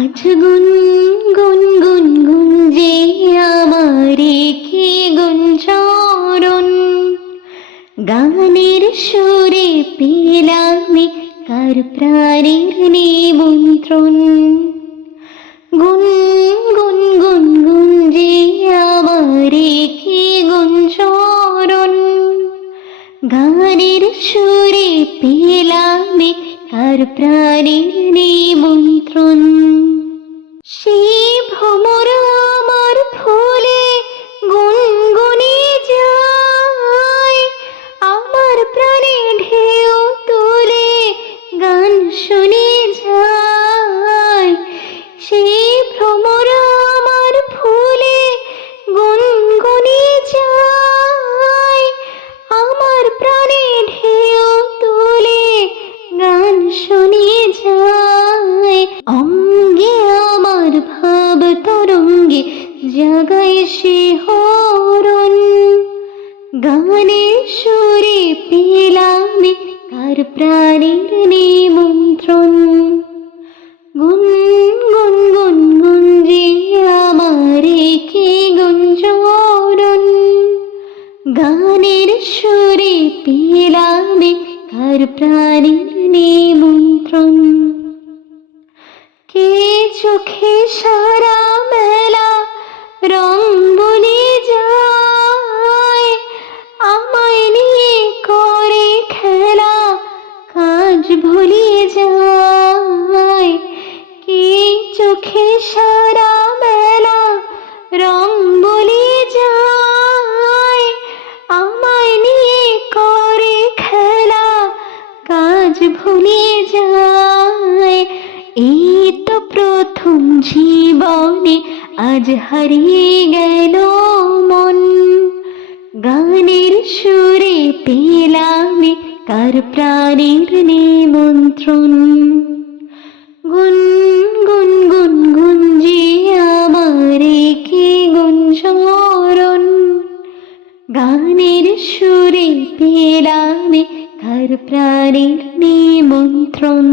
আজ গুন গুন গুন গুঞ্জে আমারে কি গুঞ্জরণ, গানের সুরে পেলাম কার প্রাণের নিমন্ত্রণ। গুন গুন গুন গুঞ্জে আমারে কি গুঞ্জরণ, গানের সুরে পেলাম কার প্রাণের নিমন্ত্রণ। সেই ভ্রমর আমার ফুলে গুনগুনে যায়, আমার প্রাণে ঢেউ তুলে গান শুনে যায়। সেই ভ্রমর আমার ফুলে গুনগুনে যায়, আমার প্রাণে ঢেউ তুলে গান শুনে যায়। অঙ্গে আমার ভাব তরঙ্গে জাগায় শিহরণ, গানের সুরে পেলাম কার প্রাণের নিমন্ত্রণ। গুন গুন গুন গুঞ্জে আমারে কি গুঞ্জরণ, গানের সুরে পেলাম কার প্রাণের নিমন্ত্রণ। কে চোখে সারা মেলা রং বলে যায়, আমায় নিয়ে করে খেলা কাজ ভুলে যায়। কে চোখে সারা মেলা রং বলে যায়, আমায় নিয়ে করে খেলা কাজ ভুলে যায়। এই তো প্রথম জীবনে আজ হারিয়ে গেল মন, গানের সুরে পেলাম কার প্রাণের নিমন্ত্রণ। গুন গুন গুন গুঞ্জে আমারে কি গুঞ্জরণ, গানের সুরে পেলাম কার প্রাণের নিমন্ত্রণ।